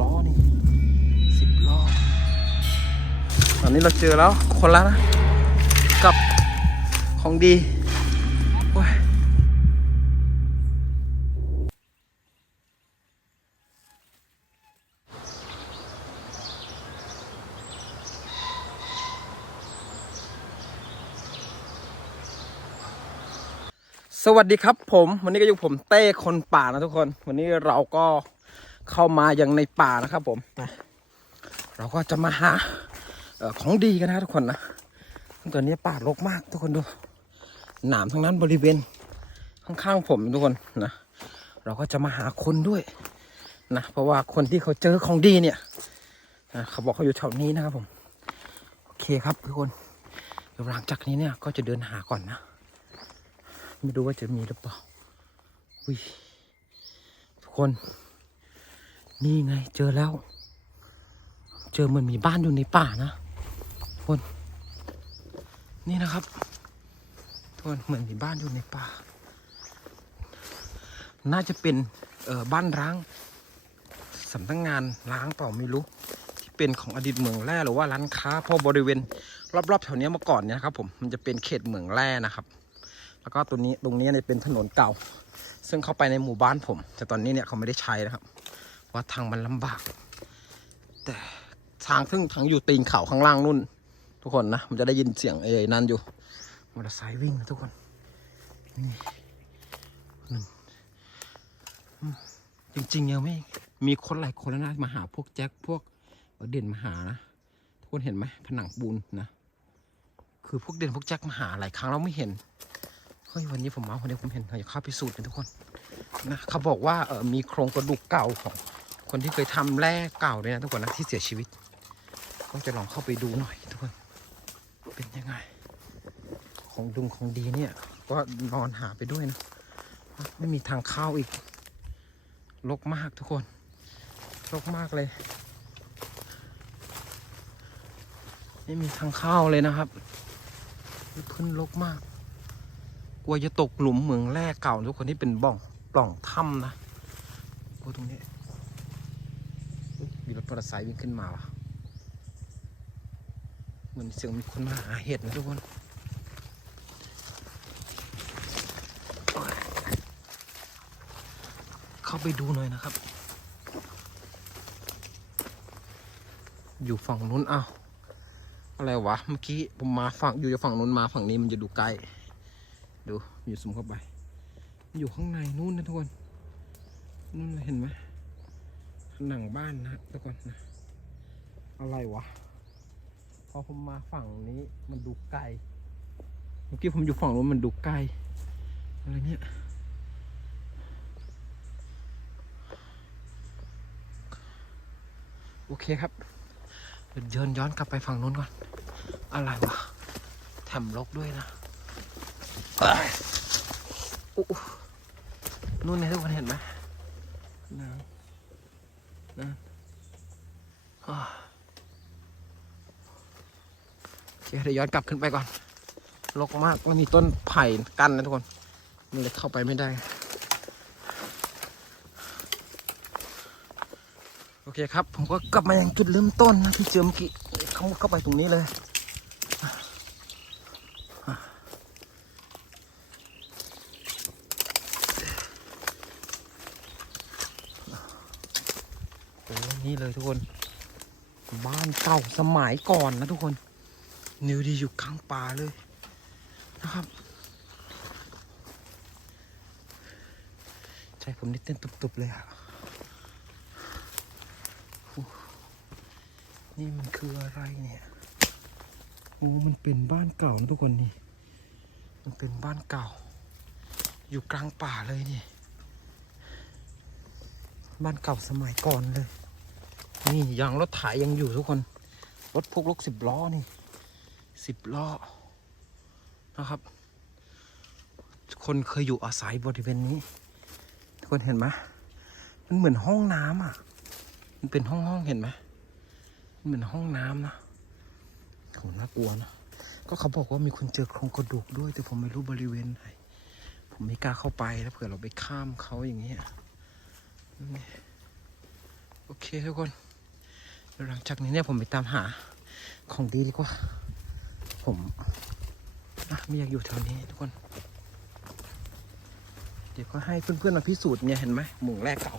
ล้อนี่สิบล้อตอนนี้เราเจอแล้วคนละนะ กับของดีโอ้ยสวัสดีครับผม วันนี้ก็อยู่ผมเต้คนป่านะทุกคน วันนี้เราก็ เข้ามายังในป่านะครับผมนะเราก็จะมาหาเอ่อของดีกันนะทุกคนนะตอนนี้ป่ารกมากทุกคนดู หนามทั้งนั้นบริเวณข้างๆผมทุกคนนะเราก็จะมาหาคนด้วยนะเพราะว่าคนที่เขาเจอของดีเนี่ยนะเขาบอกเขาอยู่แถวนี้นะครับผม โอเคครับทุกคนเดี๋ยวหลังจากนี้เนี่ยก็จะเดินหาก่อนนะ ไม่รู้ว่าจะมีหรือเปล่าอุ้ยทุกคน นี่ไงเจอแล้ว เจอเหมือนมีบ้านอยู่ในป่านะทุกคน นี่นะครับทุกคนเหมือนมีบ้านอยู่ในป่า น่าจะเป็นเออบ้านร้างสำนักงานร้างเปล่าไม่รู้ ที่เป็นของอดีตเมืองแร่หรือว่าร้านค้าเพราะบริเวณ รอบๆแถวนี้เมื่อก่อนเนี่ยครับผมมันจะเป็นเขตเมืองแร่นะครับ แล้วก็ตัวนี้ตรงนี้เนี่ยเป็นถนนเก่า ซึ่งเข้าไปในหมู่บ้านผม แต่ตอนนี้เนี่ยเขาไม่ได้ใช้นะครับ ว่าทางมันลำบาก แต่ทางซึ่งทางอยู่ตีนเขาข้างล่างนู่น ทุกคนนะมันจะได้ยินเสียงเอ้นั่นอยู่มอเตอร์ไซค์วิ่งนะทุกคนนี่หนึ่งจริงๆยังไม่มีคนหลายคนแล้วนะมาหาพวกแจ็คพวกเด่นมาหานะทุกคนเห็นไหมผนังปูนนะคือพวกเด่นพวกแจ็คมาหาหลายครั้งแล้วไม่เห็นเฮ้ยวันนี้ผมมาวันนี้ผมเห็นเราจะเข้าพิสูจน์กันทุกคนนะเขาบอกว่าเออมีโครงกระดูกเก่าของ คนที่เคยทำแร่เก่าเลยนะทุกคนนะที่เสียชีวิต ก็จะลองเข้าไปดูหน่อยทุกคน เป็นยังไง ของดุงของดีเนี่ย ก็นอนหาไปด้วยนะไม่มีทางเข้าอีกรกมากทุกคนรกมากเลย ไม่มีทางเข้าเลยนะครับพื้นรกมาก กลัวจะตกหลุมเหมืองแร่เก่าทุกคนที่เป็นบ่องปล่องถ้ำนะโอ้ตรงนี้ รถมอเตอร์ไซค์วิ่งขึ้นมาวะเหมือนเสียงมีคนมาหาเห็ดนะทุกคนเข้าไปดูหน่อยนะครับ อยู่ฝั่งนู้นอ้าวอะไรวะ เมื่อกี้ผมมาฝั่งอยู่จากฝั่งนู้นมาฝั่งนี้มันจะดูใกล้ ดูอยู่ซุมเข้าไป อยู่ข้างในนู้นนะทุกคนนู่นเห็นไหม ผนังบ้านนะทุกคนนะ อะไรวะ พอผมมาฝั่งนี้มันดูไกล เมื่อกี้ผมอยู่ฝั่งนู้นมันดูไกล อะไรเนี่ยโอเคครับเดี๋ยวเดินย้อนกลับไปฝั่งนู้นก่อน อะไรวะแถมลกด้วยนะอู้นู่นเนี่ยทุกคนเห็นไหมน้ำ น้ำอ่าโอเคเดี๋ยวย้อนกลับขึ้นไปก่อนรกมากมันมีต้นไผ่กั้นนะทุกคนมันเลยเข้าไปไม่ได้ โอเคครับ ผมก็กลับมาอย่างจุดเริ่มต้นนะที่เจอเมื่อกี้เข้าเข้าไปตรงนี้เลย โอ้นี่เลยทุก คน บ้านเก่าสมัยก่อนนะทุกคน นิวดีอยู่กลางป่าเลยนะครับ ใจผมนี่เต้นตุบๆเลยอะนี่มันคืออะไรเนี่ยโอ้มันเป็นบ้านเก่านะทุกคนนี่ มันเป็นบ้านเก่า อยู่กลางป่าเลยนี่ บ้านเก่าสมัยก่อนเลย นี่ยางรถไถยังอยู่ทุกคน รถพวกรถสิบล้อนี่สิบล้อนะครับ คนเคยอยู่อาศัยบริเวณนี้ ทุกคนเห็นไหมมันเหมือนห้องน้ำอะ มันเป็นห้องห้องเห็นไหมมันเหมือนห้องน้ำนะโหน่ากลัวนะก็เขาบอกว่ามีคนเจอโครงกระดูกด้วย แต่ผมไม่รู้บริเวณไหนผมไม่กล้าเข้าไปแล้วเผื่อเราไปข้ามเขาอย่างเงี้ยโอเคทุกคน หลังจากนี้เนี่ยผมไปตามหาของดีดีกว่า ผมไม่อยากอยู่แถวนี้ทุกคน เดี๋ยวก็ให้เพื่อนๆมาพิสูจน์เนี่ยเห็นไหมหมืองแรกเก่า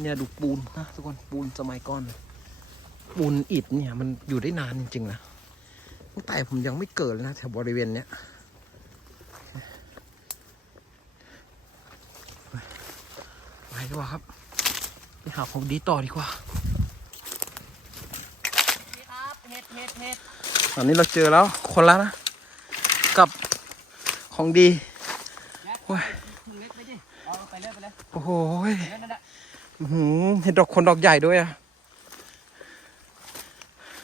เนี่ยดูปูนนะทุกคนปูนสมัยก่อน ปูนอิฐเนี่ย มันอยู่ได้นานจริงๆนะตั้งแต่ผมยังไม่เกิดนะแถวบริเวณเนี้ยไปดีกว่าครับ ไปหาของดีต่อดีกว่า นี่ครับเห็ดเห็ดเห็ด ตอนนี้เราเจอแล้วคนละนะ กับของดีแจ็คโอ้ยถุงเล็กไปดิเอาไปเลยไปเลยโอ้โหยไปเลยนั่นแหละอื้อหือเห็ดดอกคนดอกใหญ่ด้วยอะ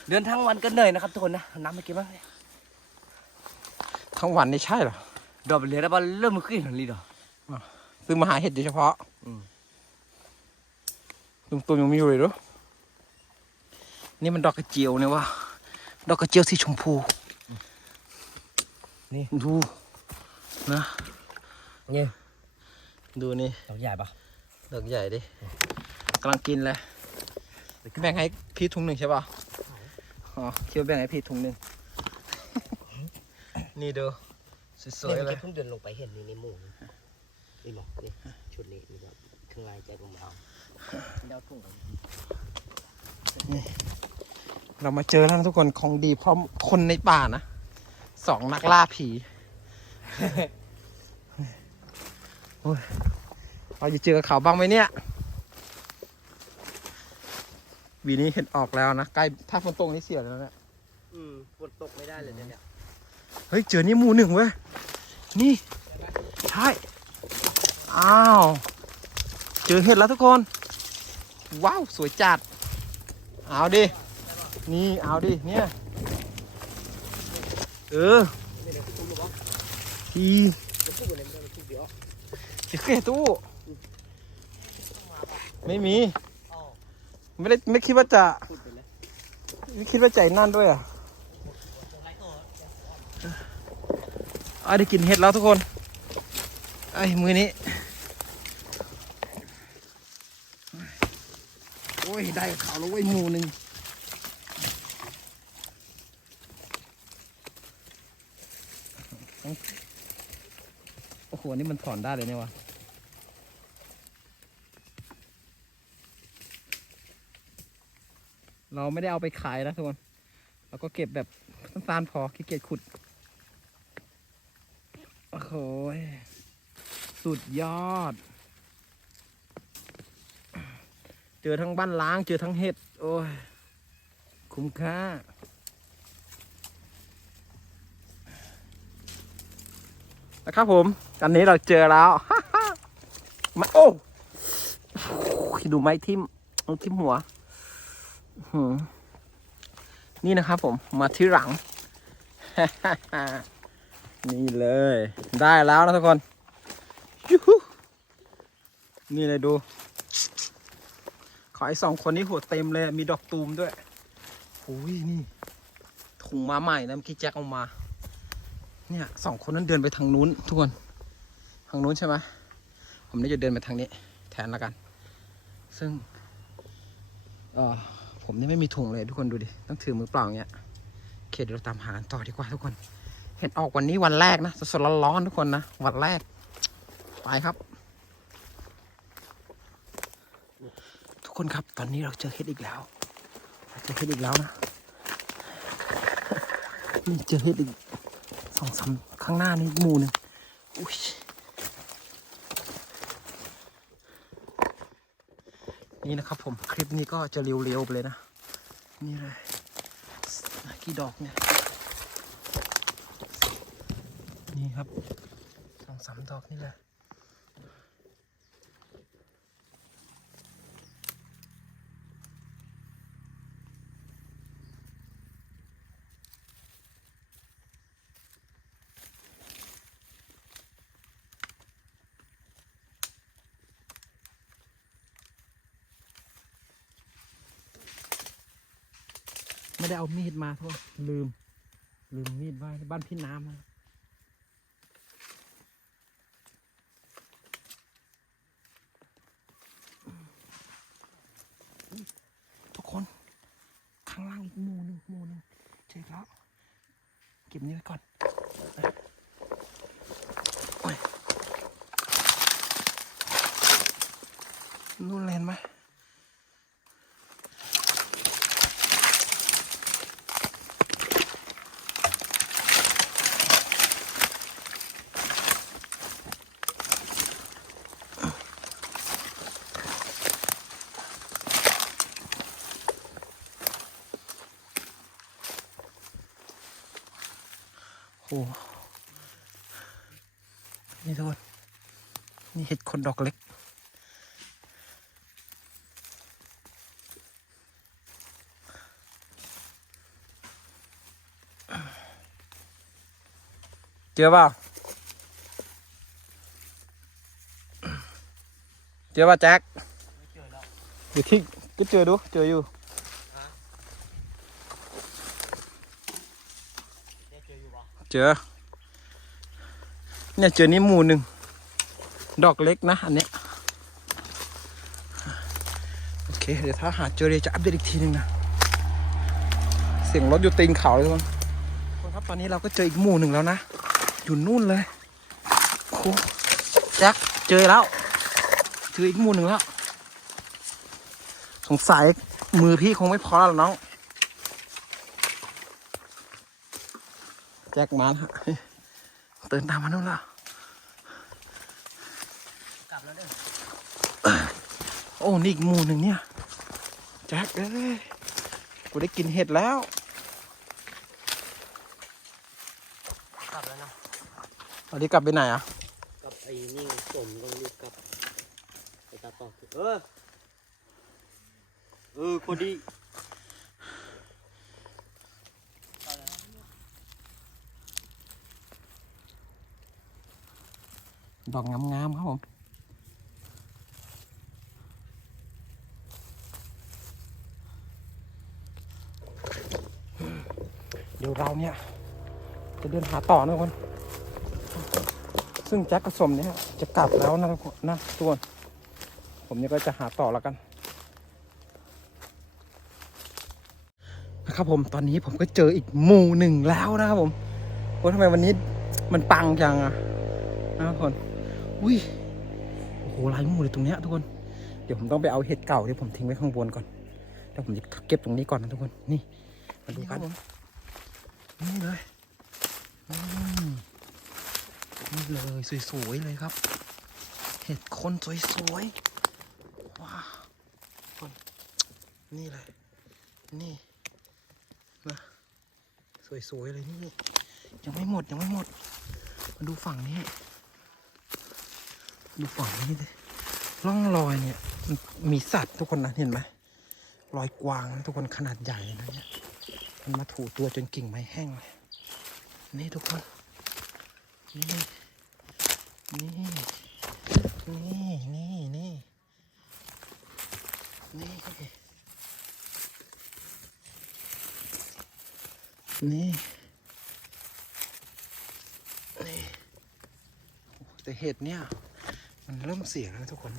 เดินทั้งวันก็เหนื่อยนะครับทุกคนนะเอาน้ำไปกินบ้างเนี่ยทั้งวันนี่ใช่เหรอ ดอกไปเลยแล้วบ้านเริ่มมือขึ้นหรือดอกซื้อมาหาเห็ดโดยเฉพาะอืมตุ่มตุ่มยังมีอยู่เลยเหรอนี่มันดอกกระเจียวเนี่ยวะ ดอกกระเจียวสีชมพู นี่ดูนะนี่ดูนี่ดอกใหญ่ปะดอกใหญ่ดิกำลังกินเลยแบ่งให้พี่ถุงหนึ่งใช่ป่ะอ๋อคิดว่าแบ่งให้พี่ถุงหนึ่งนี่ดูสวยๆเลยเพิ่งเดินลงไปเห็นนี่ในหมู่นี่หมอนี่ชุดนี้นี่แบบข้างในใจลงมาเอาเดาถุง เรามาเจอแล้วนะทุกคนของดีเพราะคนในป่านะสองนักล่าผีโอ้ยเราจะเจอกับเขาบ้างไหมเนี่ยวีนี้เห็นออกแล้วนะใกล้ถ้าฝนตกนี่เสียแล้วเนี่ยอืมฝนตกไม่ได้เลยเนี่ยเฮ้ยเจอนี่หมู่หนึ่งเว้ยนี่ใช่อ้าวเจอเห็ดแล้วทุกคน ว้าว สวยจัด เอาดิ นี่เอาดิเนี่ยเออนี่เลยคุณบอกว่าทีจะพูดอะไรไม่ได้พูดเดียวตู้ไม่มีไม่ได้ไม่คิดว่าจะไม่คิดว่าใจนั่นด้วยอะอได้กินเห็ดแล้วทุกคนไอ้มือนี้โอ้ยได้กับเขาแล้วเว้หมูหนึ่ง อ้โหนี่มันถอนได้เลยเนี่ยวะเราไม่ได้เอาไปขายนะทุกคน เราก็เก็บแบบสั้นๆพอขี้เกียจขุด โอ้โหยสุดยอด เจอทั้งบ้านล้าง เจอทั้งเห็ด โอ้ย คุ้มค่า นะครับผม ตอนนี้เราเจอแล้วมาโอ้ดูไม้ทิ่มทิ่มหัวหนี่นะครับผม มาที่หลัง นี่เลย ได้แล้วนะทุกคนยูฮูนี่เลยดู ขอไอ้สองคนนี้หัวเต็มเลย มีดอกตูมด้วยโอ้ยนี่ ถุงมาใหม่นะเมื่อกี้แจ็คเอามา เนี่ยสองคนนั้นเดินไปทางนู้นทุกคนทางนู้นใช่ไหมผมนี่จะเดินไปทางนี้ แทนละกัน ซึ่งเออผมนี่ไม่มีถุงเลยทุกคนดูดิต้องถือมือเปล่าอย่างเงี้ยโอเคเดี๋ยวเราตามหากันต่อดีกว่าทุกคน เห็นออกวันนี้วันแรกนะสดๆร้อนๆทุกคนนะวันแรกไปครับ ทุกคนครับตอนนี้เราเจอเห็ดอีกแล้วเราเจอเห็ดอีกแล้วนะนี่เจอเห็ดอีก สองสามข้างหน้านี่หมู่หนึ่งอุ้ยนี่นะครับผมคลิปนี้ก็จะเร็วๆไปเลยนะ นี่เลยกี่ดอกเนี่ย นี่ครับสองสามดอกนี่แหละ ไม่ได้เอามีดมาโทษลืม ลืมมีดไว้ที่บ้านพี่น้ำนะข้างล่างอีกหมู่หนึ่งหมู่หนึ่งเจออกแล้ว เก็บนี้ไว้ก่อนโอ้ยนู่นเลยเห็นไหม นี่ทุกคนนี่เห็ดคนดอกเล็ก เจอเปล่าเจอป่ะแจ็คไม่เจอแล้วอยู่ที่ก็เจอดู เจออยู่ ได้ เจอ เนี่ยเจอนี่หมู่หนึ่ง ดอกเล็กนะ อันเนี้ย โอเค เดี๋ยวถ้าหาเจอเดี๋ยวจะอัปเดตอีกทีหนึงนะ เสียงรถอยู่ตีนเขาเลยทุกคนคนครับตอนนี้เราก็เจออีกหมู่หนึ่งแล้วนะ อยู่นู่นเลยโอ้แจ็คเจอแล้ว เจออีกหมู่หนึ่งแล้ว สงสัยมือพี่คงไม่พอแล้วน้อง จ็คมาแล้วเดินตามมานู่นแล้วกลับแล้วเด้อโอ้นี่อีกหมู่หนึ่งเนี่ย แจ็คเอ้ยกูได้กินเห็ดแล้วกลับแล้วนะตอนนี้กลับไปไหนอะกลับไอ้นี่สมต้องรีบกลับไปตาต่อเออเออพอดี ดอกงามๆครับผมเดี๋ยวเราเนี่ย จะเดินหาต่อนะทุกคน ซึ่งแจ็คกระสมเนี่ยจะกลับแล้วนะทุกคนนะทุกคนผมเนี่ยก็จะหาต่อแล้วกัน นะครับผมตอนนี้ผมก็เจออีกหมู่หนึ่งแล้วนะครับผมโอ้ทำไมวันนี้มันปังจังอะนะทุกคน อุ้ยโอ้โหหลายหมู่เลยตรงเนี้ยทุกคน เดี๋ยวผมต้องไปเอาเห็ดเก่าที่ผมทิ้งไว้ข้างบนก่อนเดี๋ยวผมจะเก็บตรงนี้ก่อนนะทุกคน นี่ มาดูกันนี่เลยอืมนี่เลยสวยๆเลยครับ เห็ดคนสวยๆ ว้าวทุกคนนี่เลย นี่นะสวยๆเลยนี่ ยังไม่หมดยังไม่หมด มาดูฝั่งนี้ ดูฝั่งนี้ดิร่องรอยเนี่ยมีสัตว์ทุกคนนะเห็นไหมรอยกวางทุกคนขนาดใหญ่นะเนี่ยมันมาถูตัวจนกิ่งไม้แห้งเลยนี่ทุกคนนี่นี่นี่นี่นี่นี่นี่นี่แต่เห็ดเนี่ย มันเริ่มเสียแล้วทุกคน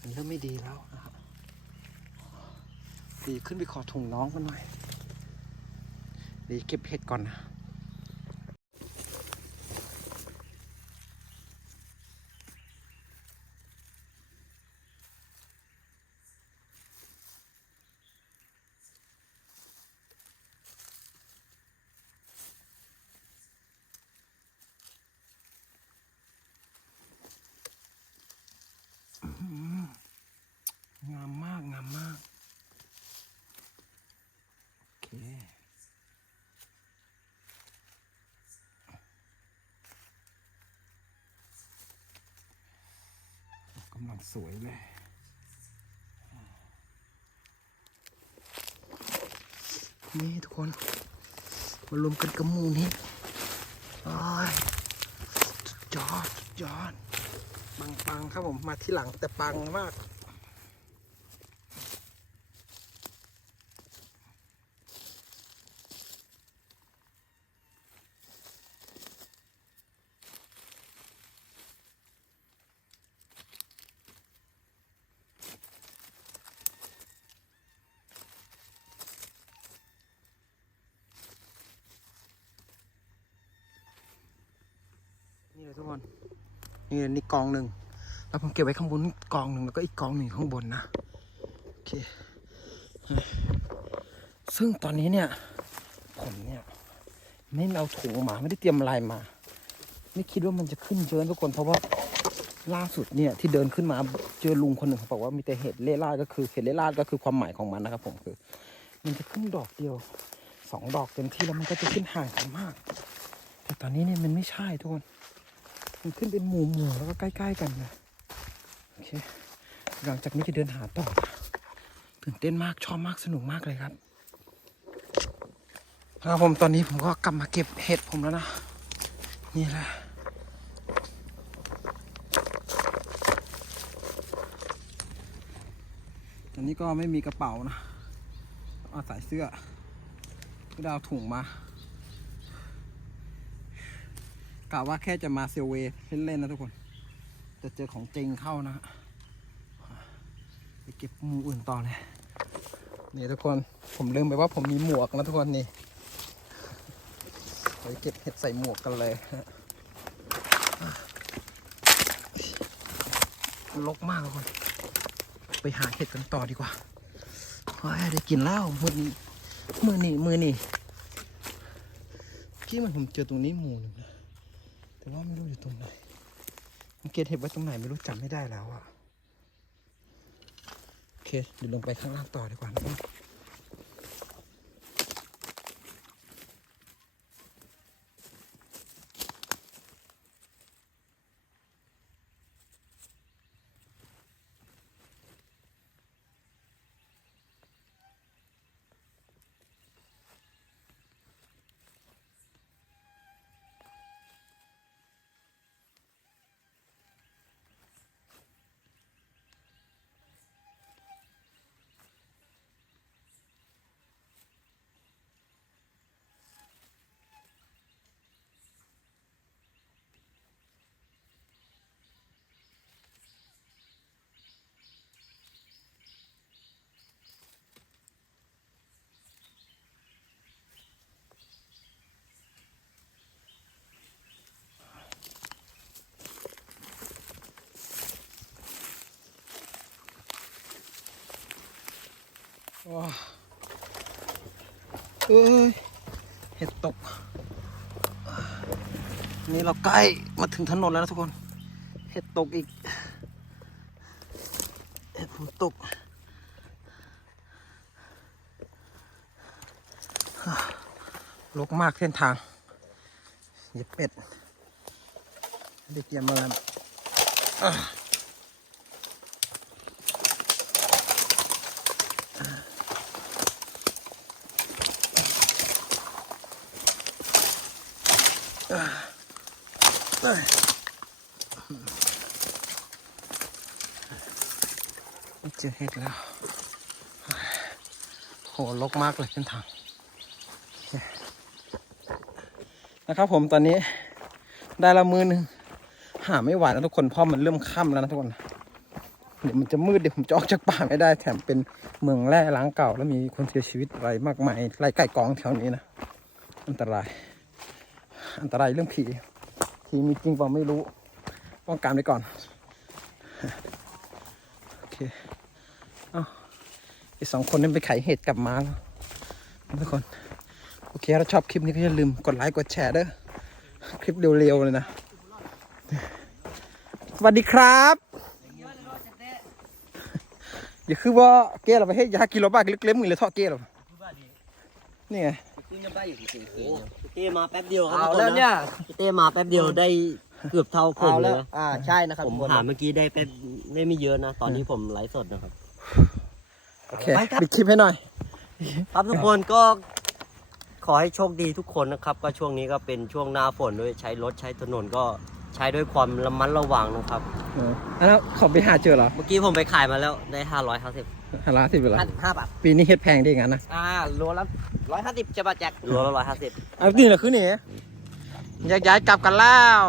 มันเริ่มไม่ดีแล้วนะครับดีขึ้นไปขอถุงน้องกันหน่อยดีเก็บเห็ดก่อนนะ งามมาก งามมาก โอเค กำลังสวยเลยนี่ทุกคนมารวมกันกับมูนี้โอ้ยจอดจอดปังปังครับผมมาที่หลังแต่ปังมาก ทุกคน นี่นี่กองหนึ่ง แล้วผมเก็บไว้ข้างบนกองหนึ่งแล้วก็อีกกองหนึ่งข้างบนนะ โอเค ซึ่งตอนนี้เนี่ย ผมเนี่ย ไม่เอาถุงมาไม่ได้เตรียมอะไรมา ไม่คิดว่ามันจะขึ้นเยอะทุกคน เพราะว่าล่าสุดเนี่ยที่เดินขึ้นมาเจอลุงคนหนึ่งเขาบอกว่ามีแต่เห็ดเล่ร่าก็คือเห็ดเล่ร่าก็คือความหมายของมันนะครับ ผมคือ มันจะขึ้นดอกเดียวสองดอกเต็มที่แล้วมันก็จะขึ้นห่างกันมาก แต่ตอนนี้เนี่ยมันไม่ใช่ทุกคน มันขึ้นเป็นหมู่หมู่แล้วก็ใกล้ ๆ กันนะโอเคหลังจากนี้จะเดินหาต่อตื่นเต้นมากชอบมากสนุกมากเลยครับครับผมตอนนี้ผมก็กลับมาเก็บเห็ดผมแล้วนะ นี่แหละตอนนี้ก็ไม่มีกระเป๋านะ เอาใส่เสื้อก็ได้เอาถุงมา กะว่าแค่จะมาเซลเวย์เล่นๆนะทุกคนจะเจอของจริงเข้านะฮะไปเก็บหมูอื่นต่อเลยนี่ทุกคนผมลืมไปว่าผมมีหมวกนะทุกคนนี่ไปเก็บเห็ดใส่หมวกกันเลยฮะลกมากทุกคน ไปหาเห็ดกันต่อดีกว่าเพราะได้กินแล้วมือนี้มือนี่มือนี่ที่มันผมเจอตรงนี้หมูหนึ่งนะ แต่ว่าไม่รู้อยู่ตรงไหนมันเกตเห็ดไว้ตรงไหนไม่รู้จำไม่ได้แล้วอะโอเคเดี๋ยวลงไปข้างล่างต่อดีกว่านะครับ เอ้ยเห็ดตก นี่เราใกล้มาถึงถนนแล้วนะทุกคน เห็ดตกอีก เห็ดผมตก ลกมากเส้นทางเหยียบเป็ดได้เตรียมอะไรมาอะเเจอเห็ดแล้ว โหลกมากเลยเส้นทาง นะครับผมตอนนี้ได้ละมือหนึ่งหาไม่ไหวแล้วทุกคนเพราะมันเริ่มค่ำแล้วนะทุกคน เดี๋ยวมันจะมืดเดี๋ยวผมจะออกจากป่าไม่ได้แถมเป็นเมืองแร่ล้างเก่า แล้วมีคนเสียชีวิตอะไรมากมายไล่ไก่กองแถวนี้นะ อันตราย อันตรายเรื่องผีผีมีจริงเปล่าไม่รู้ป้องกันไว้ก่อนโอเคเอา ไอสองคนนี้ไปไขเห็ดกลับมาแล้วทุกคน โอเคถ้าชอบคลิปนี้ก็อย่าลืมกดไลค์กดแชร์เด้อคลิปเร็วๆเลยนะ สวัสดีครับอย่าคือว่าเกลเราไปให้ยากิโลบ้ากิโลเกล็มมือเลยทอดเกลเรานี่ไงโอ้เต้มาแป๊บเดียวครับเอาทุกคนแล้วเนี่ยเต้มาแป๊บเดียวได้เกือบเท่าผมเอาเลแล้ยวนะอ่าใช่นะครับผมทุกคนหาเมื่อกี้ได้แป๊บได้ไม่เยอะนะ ตอนนี้ผมไลฟ์สดนะครับโอเคไปครับ ปิดคลิปให้หน่อย ครับทุกคนก็ขอให้โชคดีทุกคนนะครับ ก็ช่วงนี้ก็เป็นช่วงหน้าฝนด้วยใช้รถใช้ถนนก็ใช้ด้วยความระมัดระวังนะครับ เออแล้วเขาไปหาเจอเหรอเมื่อกี้ผมไปขายมาแล้วได้ห้าร้อยห้าสิบหาร้านสิบเหรอห้าห้าบาทปีนี้เฮ็ดแพงได้งั้นนะอ่าโลละร้อยห้าสิบจะบาทแจกรวมละร้อยห้าสิบเอาดีเหรอคือนี่แยกย้ายกลับกันแล้ว